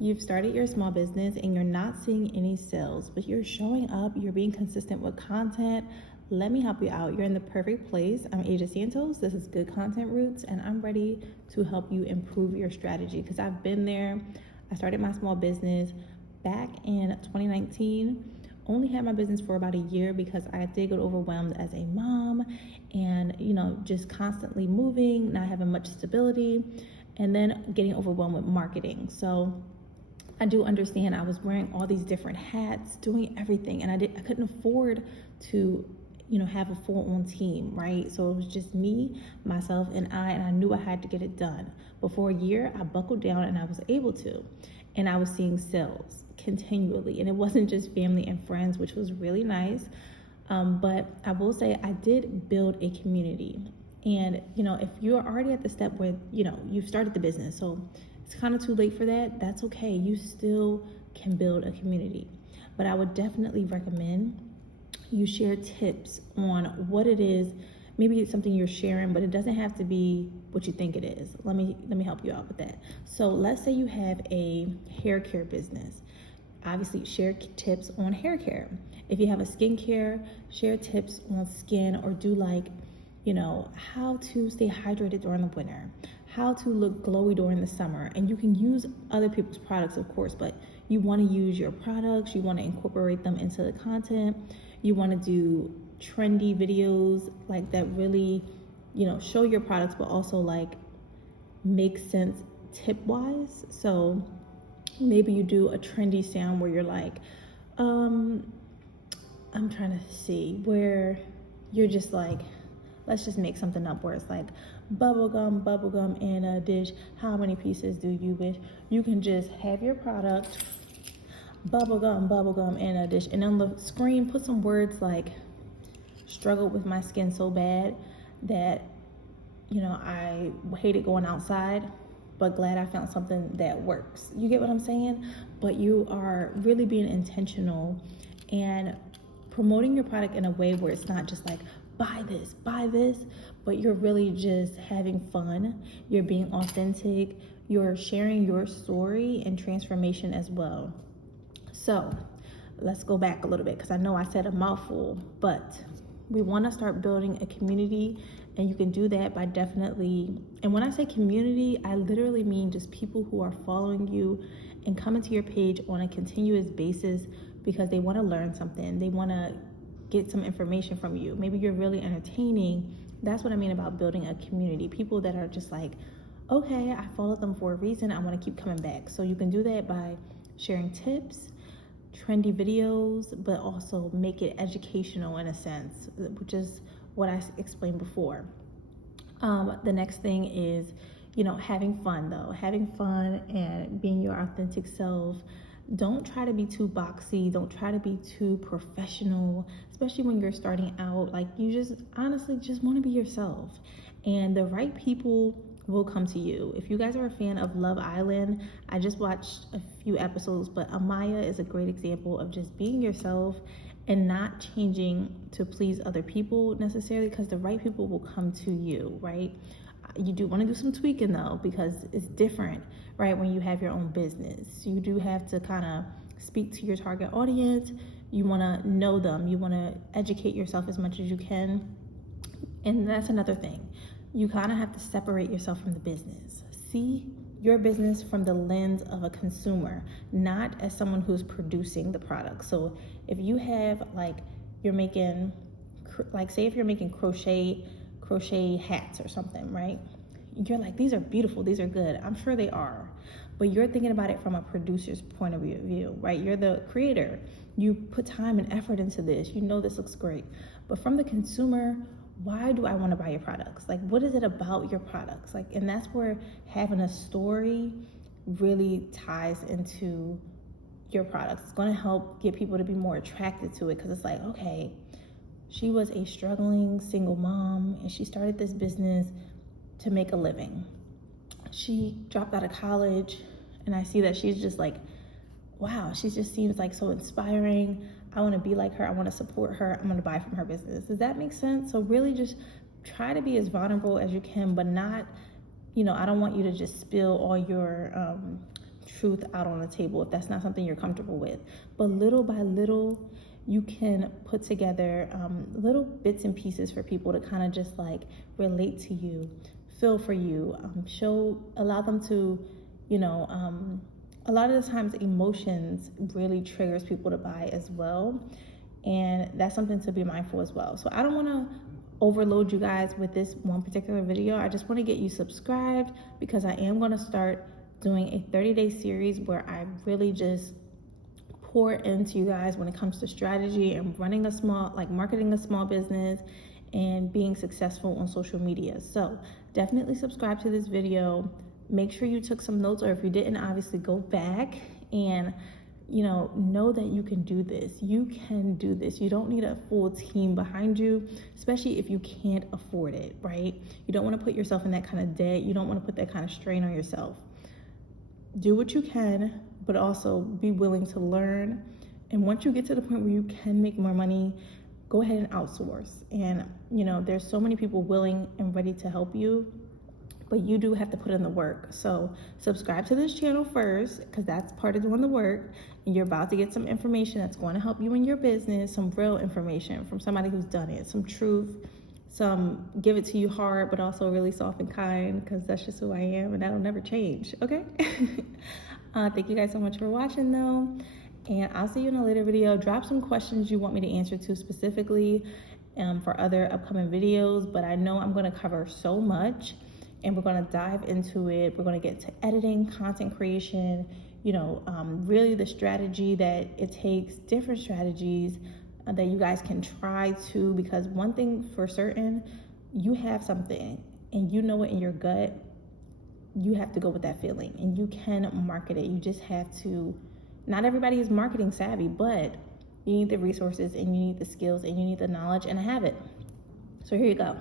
You've started your small business and you're not seeing any sales, but you're showing up, you're being consistent with content. Let me help you out. You're in the perfect place. I'm Asia Santos. This is Good Content Roots, and I'm ready to help you improve your strategy because I've been there. I started my small business back in 2019. Only had my business for about a year because I did get overwhelmed as a mom and, just constantly moving, not having much stability, and then getting overwhelmed with marketing. So I do understand I was wearing all these different hats, doing everything, and I couldn't afford to, have a full-on team, right? So it was just me, myself, and I knew I had to get it done. But for a year, I buckled down and I was able to, and I was seeing sales continually, and it wasn't just family and friends, which was really nice. But I will say I did build a community, and if you're already at the step where you've started the business, so it's kind of too late for that, that's okay. You still can build a community. But I would definitely recommend you share tips on what it is. Maybe it's something you're sharing, but it doesn't have to be what you think it is. Let me help you out with that. So let's say you have a hair care business. Obviously, share tips on hair care. If you have a skincare, share tips on skin, or do how to stay hydrated during the winter, how to look glowy during the summer. And you can use other people's products, of course, but you want to use your products, you want to incorporate them into the content, you want to do trendy videos like that really, show your products, but also make sense tip wise. So maybe you do a trendy sound where you're I'm trying to see, where you're just let's just make something up where it's bubblegum in a dish. How many pieces do you wish? You can just have your product, bubblegum in a dish, and on the screen put some words like struggled with my skin so bad that I hated going outside, but glad I found something that works. You get what I'm saying? But you are really being intentional and promoting your product in a way where it's not just buy this, but you're really just having fun. You're being authentic. You're sharing your story and transformation as well. So let's go back a little bit because I know I said a mouthful, but we want to start building a community, and you can do that by and when I say community, I literally mean just people who are following you and coming to your page on a continuous basis because they want to learn something. They want to get some information from you. Maybe you're really entertaining. That's what I mean about building a community. People that are just okay, I followed them for a reason. I want to keep coming back. So you can do that by sharing tips, trendy videos, but also make it educational in a sense, which is what I explained before. The next thing is, having fun though. Having fun and being your authentic self. Don't try to be too boxy. Don't try to be too professional, especially when you're starting out. You just honestly just want to be yourself, and the right people will come to you. If you guys are a fan of Love Island, I just watched a few episodes, but Amaya is a great example of just being yourself and not changing to please other people necessarily, because the right people will come to you, right? You do want to do some tweaking though, because it's different, right? When you have your own business, you do have to kind of speak to your target audience. You want to know them. You want to educate yourself as much as you can. And that's another thing. You kind of have to separate yourself from the business. See your business from the lens of a consumer, not as someone who's producing the product. So if you have you're making, say if you're making crochet hats or something, right? You're these are beautiful, these are good. I'm sure they are, but you're thinking about it from a producer's point of view, right? You're the creator. You put time and effort into this. This looks great. But from the consumer, why do I want to buy your products? What is it about your products? And that's where having a story really ties into your products. It's going to help get people to be more attracted to it, because it's okay, she was a struggling single mom and she started this business to make a living. She dropped out of college, and I see that she's just wow, she just seems so inspiring. I want to be like her. I want to support her. I'm going to buy from her business. Does that make sense? So really just try to be as vulnerable as you can, but not, I don't want you to just spill all your truth out on the table if that's not something you're comfortable with. But little by little, you can put together little bits and pieces for people to kind of just like relate to you, feel for you, allow them to, a lot of the times emotions really triggers people to buy as well. And that's something to be mindful as well. So I don't want to overload you guys with this one particular video. I just want to get you subscribed, because I am going to start doing a 30-day series where I really just pour into you guys when it comes to strategy and running marketing a small business and being successful on social media. So definitely subscribe to this video. Make sure you took some notes, or if you didn't, obviously go back and know that you can do this. You can do this. You don't need a full team behind you, especially if you can't afford it, right? You don't want to put yourself in that kind of debt. You don't want to put that kind of strain on yourself. Do what you can, but also be willing to learn. And once you get to the point where you can make more money, go ahead and outsource. And, there's so many people willing and ready to help you, but you do have to put in the work. So subscribe to this channel first, because that's part of doing the work. And you're about to get some information that's going to help you in your business, some real information from somebody who's done it, some truth, some give it to you hard, but also really soft and kind, because that's just who I am, and that'll never change, okay? Thank you guys so much for watching though. And I'll see you in a later video. Drop some questions you want me to answer to specifically for other upcoming videos, but I know I'm going to cover so much, and we're going to dive into it. We're going to get to editing, content creation, really the strategy that it takes, different strategies that you guys can try to, because one thing for certain, you have something and you know it in your gut. You have to go with that feeling, and you can market it. You just have to. Not everybody is marketing savvy, but you need the resources and you need the skills and you need the knowledge, and I have it. So here you go.